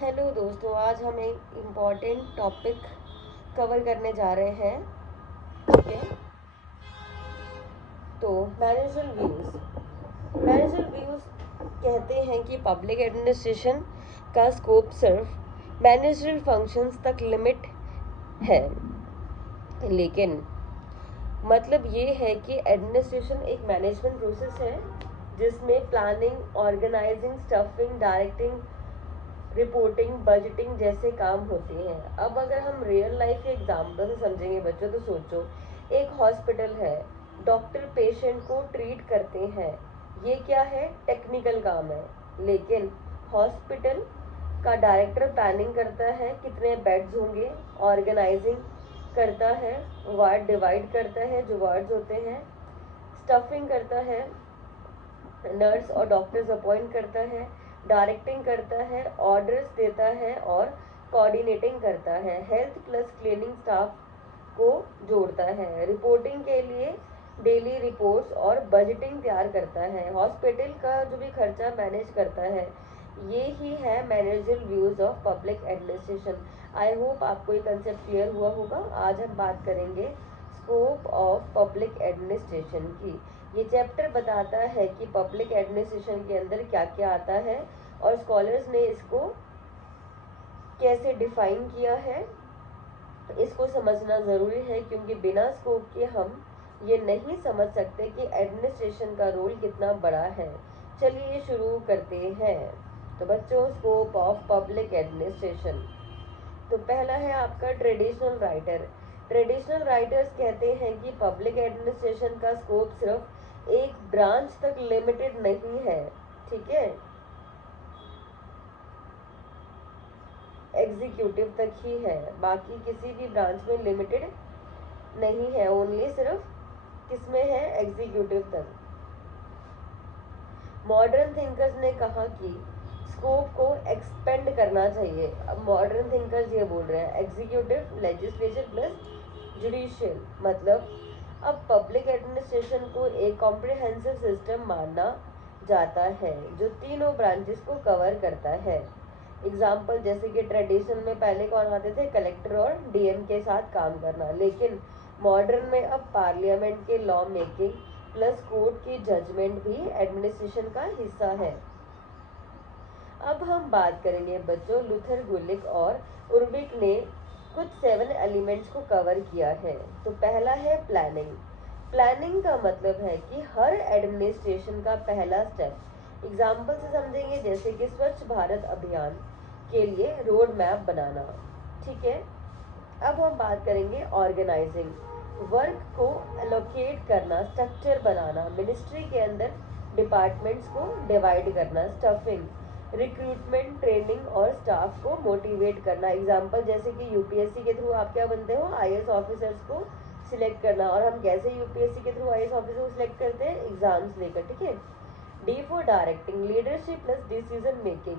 Hello दोस्तों, आज हम एक इम्पॉर्टेंट टॉपिक कवर करने जा रहे हैं। ठीक है, तो मैनेजरल व्यूज़ कहते हैं कि पब्लिक एडमिनिस्ट्रेशन का स्कोप सिर्फ मैनेजरल फंक्शंस तक लिमिट है, लेकिन मतलब ये है कि एडमिनिस्ट्रेशन एक मैनेजमेंट प्रोसेस है जिसमें planning, organising, staffing, directing, reporting, budgeting जैसे काम होते हैं। अब अगर हम रियल लाइफ के एग्जाम्पल से समझेंगे बच्चों, तो सोचो एक हॉस्पिटल है, डॉक्टर पेशेंट को ट्रीट करते हैं। ये क्या है? टेक्निकल काम है। लेकिन हॉस्पिटल का डायरेक्टर प्लानिंग करता है, कितने बेड्स होंगे, ऑर्गेनाइजिंग करता है, वार्ड डिवाइड करता है जो वार्ड्स होते हैं, स्टफिंग करता है, नर्स और डॉक्टर्स अपॉइंट करता है, डायरेक्टिंग करता है, ऑर्डर्स देता है और कोऑर्डिनेटिंग करता है, हेल्थ प्लस क्लीनिंग स्टाफ को जोड़ता है, रिपोर्टिंग के लिए डेली रिपोर्ट्स और बजटिंग तैयार करता है, हॉस्पिटल का जो भी खर्चा मैनेज करता है। ये ही है managerial views of public administration. I hope आपको ये कंसेप्ट क्लियर हुआ होगा। आज हम बात करेंगे स्कोप ऑफ पब्लिक एडमिनिस्ट्रेशन की। ये चैप्टर बताता है कि पब्लिक एडमिनिस्ट्रेशन के अंदर क्या क्या आता है और स्कॉलर्स ने इसको कैसे डिफाइन किया है। इसको समझना ज़रूरी है क्योंकि बिना स्कोप के हम ये नहीं समझ सकते कि एडमिनिस्ट्रेशन का रोल कितना बड़ा है। चलिए शुरू करते हैं। तो बच्चों, स्कोप ऑफ पब्लिक एडमिनिस्ट्रेशन। तो पहला है आपका ट्रेडिशनल राइटर। ट्रेडिशनल राइटर्स कहते हैं कि पब्लिक एडमिनिस्ट्रेशन का स्कोप सिर्फ एक ब्रांच तक लिमिटेड नहीं है। ठीक है, एग्जीक्यूटिव तक ही है, बाकी किसी भी ब्रांच में लिमिटेड नहीं है। ओनली सिर्फ किसमें है? एग्जीक्यूटिव तक। मॉडर्न थिंकर्स ने कहा कि स्कोप को एक्सपेंड करना चाहिए। अब मॉडर्न थिंकर्स ये बोल रहे हैं एग्जीक्यूटिव, लेजिस्लेचर प्लस जुडिशियल। मतलब अब पब्लिक एडमिनिस्ट्रेशन को एक कॉम्प्रिहेंसिव सिस्टम माना जाता है जो तीनों ब्रांचेस को कवर करता है। एग्जाम्पल जैसे कि ट्रेडिशन में पहले कौन आते थे? कलेक्टर और डीएम के साथ काम करना। लेकिन मॉडर्न में अब पार्लियामेंट के लॉ मेकिंग प्लस कोर्ट की जजमेंट भी एडमिनिस्ट्रेशन का हिस्सा है। अब हम बात करेंगे बच्चों, लूथर गुलिक और उर्विक ने कुछ 7 एलिमेंट्स को कवर किया है। तो पहला है प्लानिंग। प्लानिंग का मतलब है कि हर एडमिनिस्ट्रेशन का पहला स्टेप। एग्जाम्पल से समझेंगे जैसे कि स्वच्छ भारत अभियान के लिए रोड मैप बनाना। ठीक है, अब हम बात करेंगे ऑर्गेनाइजिंग। वर्क को एलोकेट करना, स्ट्रक्चर बनाना, मिनिस्ट्री के अंदर डिपार्टमेंट्स को डिवाइड करना। स्टफिंग, रिक्रूटमेंट, ट्रेनिंग और स्टाफ को मोटिवेट करना। एग्जाम्पल जैसे कि यूपीएससी के थ्रू आप क्या बनते हो? आईएएस ऑफिसर्स को सिलेक्ट करना। और हम कैसे यूपीएससी के थ्रू आईएएस ऑफिसर को सिलेक्ट करते हैं? एग्जाम्स लेकर। ठीक है, D for directing, leadership plus decision making,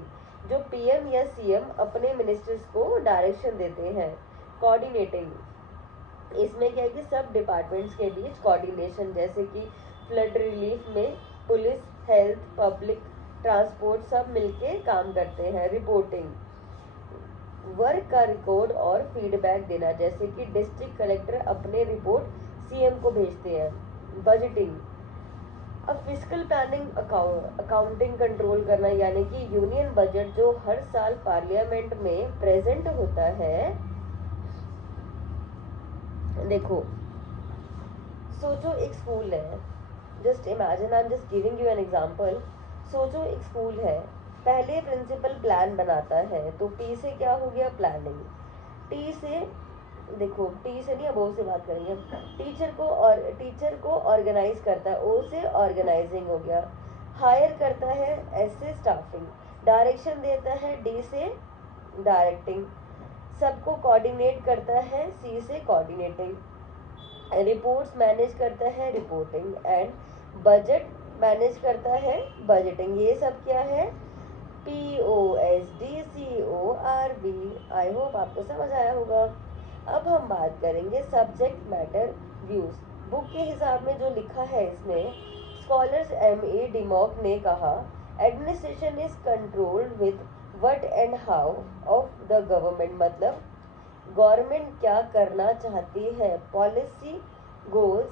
जो पीएम या सीएम अपने मिनिस्टर्स को डायरेक्शन देते हैं। कोऑर्डिनेटिंग, इसमें क्या है कि सब डिपार्टमेंट्स के बीच कोऑर्डिनेशन, जैसे कि फ्लड रिलीफ में पुलिस, हेल्थ, पब्लिक ट्रांसपोर्ट सब मिलके काम करते हैं। रिपोर्टिंग, वर्क का रिकॉर्ड और फीडबैक देना, जैसे कि डिस्ट्रिक्ट कलेक्टर अपने रिपोर्ट सीएम को भेजते हैं। बजटिंग, अब फिजिकल प्लानिंग, अकाउंटिंग कंट्रोल करना, यानी कि यूनियन बजट जो हर साल पार्लियामेंट में प्रेजेंट होता है। देखो, सोचो एक स्कूल है, just imagine, I am just giving you an example. सोचो एक स्कूल है, पहले प्रिंसिपल प्लान बनाता है, तो पी से क्या हो गया? प्लानिंग। टी से, देखो टी से नहीं, अब ओ से बात करेंगे। टीचर को ऑर्गेनाइज करता है, ओ से ऑर्गेनाइजिंग हो गया। हायर करता है, एस से स्टाफिंग। डायरेक्शन देता है, डी से डायरेक्टिंग। सबको कोऑर्डिनेट करता है, सी से कोऑर्डिनेटिंग। रिपोर्ट्स मैनेज करता है, रिपोर्टिंग। एंड बजट मैनेज करता है, बजटिंग। ये सब क्या है? POSDCORB। आई होप आपको समझ आया होगा। अब हम बात करेंगे सब्जेक्ट मैटर व्यूज। बुक के हिसाब में जो लिखा है इसमें, स्कॉलर्स MA डिमॉक ने कहा administration is controlled with what and how of the government, मतलब गवर्नमेंट क्या करना चाहती है, पॉलिसी, गोल्स,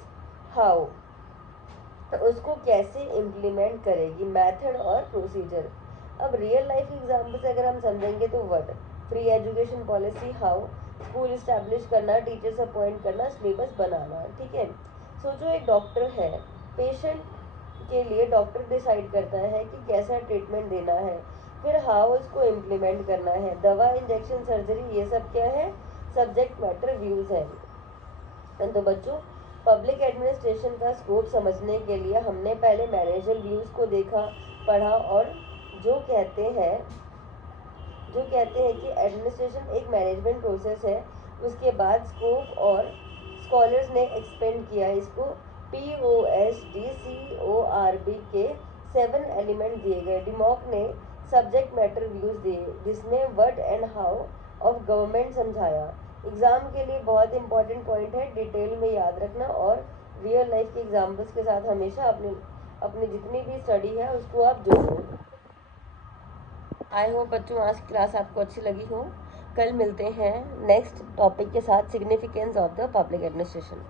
हाउ, तो उसको कैसे इम्प्लीमेंट करेगी, मेथड और प्रोसीजर। अब रियल लाइफ एग्जाम्पल से अगर हम समझेंगे तो what, free education policy, how, school establish करना, टीचर्स अपॉइंट करना, सिलेबस बनाना। ठीक है, सोचो एक डॉक्टर है, पेशेंट के लिए डॉक्टर डिसाइड करता है कि कैसा ट्रीटमेंट देना है, फिर हाउ उसको इम्प्लीमेंट करना है, दवा, इंजेक्शन, सर्जरी, ये सब क्या है, सब्जेक्ट मैटर व्यूज है। तो बच्चों, पब्लिक एडमिनिस्ट्रेशन का स्कोप समझने के लिए हमने पहले मैनेजर व्यूज को देखा, पढ़ा, और जो कहते हैं कि एडमिनिस्ट्रेशन एक मैनेजमेंट प्रोसेस है। उसके बाद स्कोप और स्कॉलर्स ने एक्सपेंड किया इसको, POSDCORB के 7 एलिमेंट दिए गए। डिमॉक ने सब्जेक्ट मैटर व्यूज दिए जिसमें what and how of government समझाया। एग्जाम के लिए बहुत इंपॉर्टेंट पॉइंट है, डिटेल में याद रखना और रियल लाइफ के एग्जाम्पल्स के साथ हमेशा अपनी जितनी भी स्टडी है उसको आप जोड़ो। आई होप बच्चों आज की क्लास आपको अच्छी लगी हो। कल मिलते हैं नेक्स्ट टॉपिक के साथ, significance of the public administration.